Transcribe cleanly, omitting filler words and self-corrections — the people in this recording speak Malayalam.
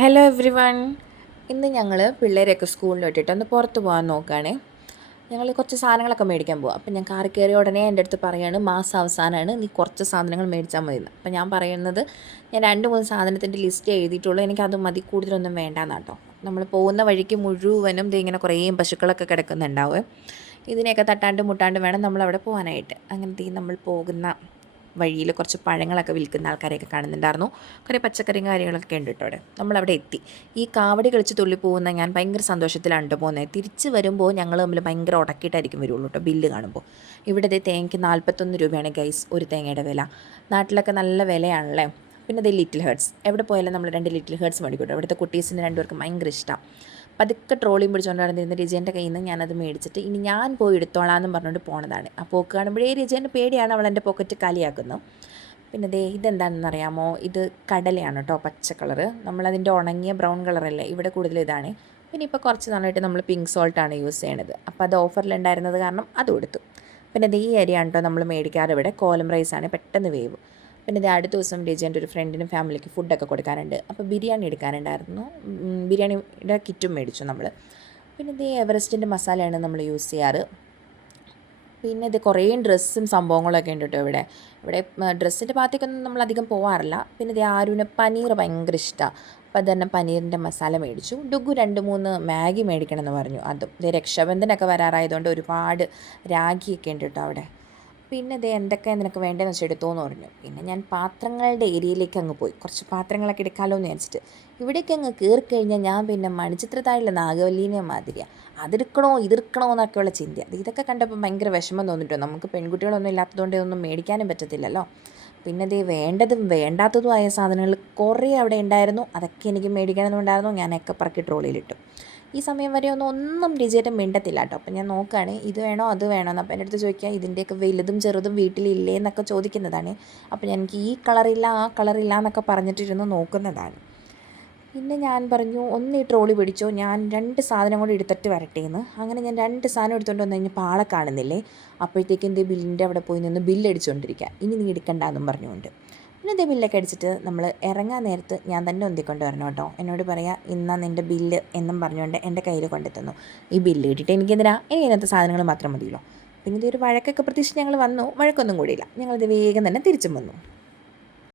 Hello every one. ഇന്ന് ഞങ്ങൾ പിള്ളേരെയൊക്കെ സ്കൂളിൽ വിട്ടിട്ട് ഒന്ന് പുറത്ത് പോകാൻ നോക്കുകയാണേ. ഞങ്ങൾ കുറച്ച് സാധനങ്ങളൊക്കെ മേടിക്കാൻ പോകാം. അപ്പം ഞാൻ കാറിൽ കയറിയ ഉടനെ എൻ്റെ അടുത്ത് പറയുകയാണ്, മാസം അവസാനമാണ്, നീ കുറച്ച് സാധനങ്ങൾ മേടിച്ചാൽ മതി എന്ന്. അപ്പം ഞാൻ പറയുന്നത്, ഞാൻ 2-3 സാധനത്തിൻ്റെ ലിസ്റ്റ് എഴുതിയിട്ടുള്ളൂ, എനിക്കത് മതി, കൂടുതലൊന്നും വേണ്ടാന്ന് കേട്ടോ. നമ്മൾ പോകുന്ന വഴിക്ക് മുഴുവനും ഇങ്ങനെ കുറേ പശുക്കളൊക്കെ കിടക്കുന്നുണ്ടാവുമേ. ഇതിനെയൊക്കെ തട്ടാണ്ട് മുട്ടാണ്ട് വേണം നമ്മളവിടെ പോകാനായിട്ട്. അങ്ങനത്തെ നമ്മൾ പോകുന്ന വഴിയിൽ കുറച്ച് പഴങ്ങളൊക്കെ വിൽക്കുന്ന ആൾക്കാരെയൊക്കെ കാണുന്നുണ്ടായിരുന്നു. കുറേ പച്ചക്കറിയും കാര്യങ്ങളൊക്കെ ഉണ്ട് കേട്ടോ അവിടെ. നമ്മളവിടെ എത്തി. ഈ കാവടി കളിച്ച് തുള്ളി പോകുന്ന ഞാൻ ഭയങ്കര സന്തോഷത്തിലാണ് കേട്ടോ പോകുന്നത്. തിരിച്ച് വരുമ്പോൾ ഞങ്ങൾ തമ്മിൽ ഭയങ്കര ഉടക്കിയിട്ടായിരിക്കും വരുള്ളൂ കേട്ടോ ബില്ല് കാണുമ്പോൾ. ഇവിടുത്തെ തേങ്ങയ്ക്ക് 41 രൂപയാണ് ഗൈസ് ഒരു തേങ്ങയുടെ വില. നാട്ടിലൊക്കെ നല്ല വിലയാണല്ലേ. പിന്നെ ഇത് ലിറ്റിൽ ഹേർട്സ്, എവിടെ പോയാലും നമ്മൾ 2 ലിറ്റിൽ ഹേർട്സ് മേടിക്കും. ഇവിടുത്തെ കുട്ടീസിന് 2 പേർക്കും ഭയങ്കര ഇഷ്ടമാണ്. പതുക്കെ ട്രോളിയും പിടിച്ചുകൊണ്ട് നടന്നിരുന്ന രജേൻ്റെ കയ്യിൽ നിന്ന് ഞാനത് മേടിച്ചിട്ട് ഇനി ഞാൻ പോയി എടുത്തോളാമെന്നും പറഞ്ഞുകൊണ്ട് പോണതാണ്. ആ പോക്ക് കാണുമ്പോഴേ രജേൻ്റെ പേടിയാണ്, അവൾ എൻ്റെ പോക്കറ്റ് കാലിയാക്കുന്നത്. പിന്നെ ദേ ഇതെന്താണെന്ന് അറിയാമോ, ഇത് കടലയാണ് കേട്ടോ, പച്ച കളറ്. നമ്മളതിൻ്റെ ഉണങ്ങിയ ബ്രൗൺ കളറല്ലേ ഇവിടെ കൂടുതൽ ഇതാണ്. പിന്നെ ഇപ്പോൾ കുറച്ച് നാളായിട്ട് നമ്മൾ പിങ്ക് സോൾട്ടാണ് യൂസ് ചെയ്യണത്. അപ്പോൾ അത് ഓഫറിലുണ്ടായിരുന്നത് കാരണം അത് കൊടുത്തു. പിന്നെ ദേ ഈ അരിയാണ് കേട്ടോ നമ്മൾ മേടിക്കാറ് ഇവിടെ, കോലം റൈസാണ്, പെട്ടെന്ന് വേവും. പിന്നെ ഇത് അടുത്ത ദിവസം രജേൻ്റെ ഒരു ഫ്രണ്ടിനും ഫാമിലിക്ക് ഫുഡൊക്കെ കൊടുക്കാനുണ്ട്. അപ്പോൾ ബിരിയാണി എടുക്കാനുണ്ടായിരുന്നു. ബിരിയാണിയുടെ കിറ്റും മേടിച്ചു നമ്മൾ. പിന്നെ ഇത് എവറസ്റ്റിൻ്റെ മസാലയാണ് നമ്മൾ യൂസ് ചെയ്യാറ്. പിന്നെ ഇത് കുറേ ഡ്രസ്സും സംഭവങ്ങളൊക്കെ ഉണ്ട് കേട്ടോ ഇവിടെ. ഡ്രസ്സിൻ്റെ ഭാഗത്തേക്കൊന്നും നമ്മളധികം പോകാറില്ല. പിന്നെ ഇത് ആരുവിന് പനീർ ഭയങ്കര ഇഷ്ടമാണ്. അപ്പോൾ അത് തന്നെ പനീറിൻ്റെ മസാല മേടിച്ചു. ഡുഗു 2-3 മാഗി മേടിക്കണമെന്ന് പറഞ്ഞു. അതും ഇത് രക്ഷാബന്ധനൊക്കെ വരാറായതുകൊണ്ട് ഒരുപാട് രാഗിയൊക്കെ ഉണ്ട് കേട്ടോ അവിടെ. പിന്നെ ഇത് എന്തൊക്കെ നിനക്ക് വേണ്ടതെന്ന് വെച്ചാൽ എടുത്തോന്ന് പറഞ്ഞു. പിന്നെ ഞാൻ പാത്രങ്ങളുടെ ഏരിയയിലേക്ക് അങ്ങ് പോയി. കുറച്ച് പാത്രങ്ങളൊക്കെ എടുക്കാമല്ലോ എന്ന് വിചാരിച്ചിട്ട്. ഇവിടേക്ക് അങ്ങ് കയറിക്കഴിഞ്ഞാൽ ഞാൻ പിന്നെ മണിച്ചിത്രത്താഴിലെ നാഗവല്ലീനെ മാതിരിയാണ്. അതെടുക്കണോ ഇതെടുക്കണോ എന്നൊക്കെയുള്ള ചിന്ത. ഇതൊക്കെ കണ്ടപ്പോൾ ഭയങ്കര വിഷമം തോന്നിട്ടോ. നമുക്ക് പെൺകുട്ടികളൊന്നും ഇല്ലാത്തതുകൊണ്ട് ഇതൊന്നും മേടിക്കാനും പറ്റത്തില്ലല്ലോ. പിന്നെ ഇത് വേണ്ടതും വേണ്ടാത്തതുമായ സാധനങ്ങൾ കുറേ അവിടെ ഉണ്ടായിരുന്നു. അതൊക്കെ എനിക്ക് മേടിക്കണമെന്നുണ്ടായിരുന്നു. ഞാനൊക്കെ പറക്കി ട്രോളിയിലിട്ടു. ഈ സമയം വരെ ഒന്നും രുചിയായിട്ട് മിണ്ടത്തില്ല കേട്ടോ. അപ്പം ഞാൻ നോക്കുകയാണ്, ഇത് വേണോ അത് വേണോ എന്ന്. അപ്പം എൻ്റെ അടുത്ത് ചോദിക്കുക, ഇതിൻ്റെയൊക്കെ വലുതും ചെറുതും വീട്ടിലില്ലേ എന്നൊക്കെ ചോദിക്കുന്നതാണ്. അപ്പം എനിക്ക് ഈ കളറില്ല ആ കളറില്ല എന്നൊക്കെ പറഞ്ഞിട്ടിരുന്ന് നോക്കുന്നതാണ്. പിന്നെ ഞാൻ പറഞ്ഞു, ഒന്ന് ഈ ട്രോളി പിടിച്ചോ, ഞാൻ 2 സാധനം കൂടി എടുത്തിട്ട് വരട്ടെ എന്ന്. അങ്ങനെ ഞാൻ 2 സാധനം എടുത്തുകൊണ്ട് വന്നു കഴിഞ്ഞപ്പോൾ ആളെ കാണുന്നില്ലേ. അപ്പോഴത്തേക്കും എൻ്റെ ബില്ലിൻ്റെ അവിടെ പോയി നിന്ന് ബില്ലടിച്ചുകൊണ്ടിരിക്കുക. ഇനി നീ എടുക്കണ്ടെന്നും പറഞ്ഞുകൊണ്ട്. പിന്നെ ഇതേ ബില്ലൊക്കെ അടിച്ചിട്ട് നമ്മൾ ഇറങ്ങാൻ നേരത്ത് ഞാൻ തന്നെ ഒന്തിക്കൊണ്ട് വരണം കേട്ടോ. എന്നോട് പറയാം, ഇന്നാ നിൻ്റെ ബില്ല് എന്നും പറഞ്ഞുകൊണ്ട് എൻ്റെ കയ്യിൽ കൊണ്ടെത്തുന്നു. ഈ ബില്ല് കിട്ടിയിട്ട് എനിക്കെന്തിനാ, എനിക്ക് ഇതിനകത്ത് സാധനങ്ങൾ മാത്രം മതിയല്ലോ. പിന്നെ ഇതൊരു വഴക്കൊക്കെ പ്രതീക്ഷിച്ച് ഞങ്ങൾ വന്നു. വഴക്കൊന്നും കൂടിയില്ല. ഞങ്ങളിത് വേഗം തന്നെ തിരിച്ചും വന്നു.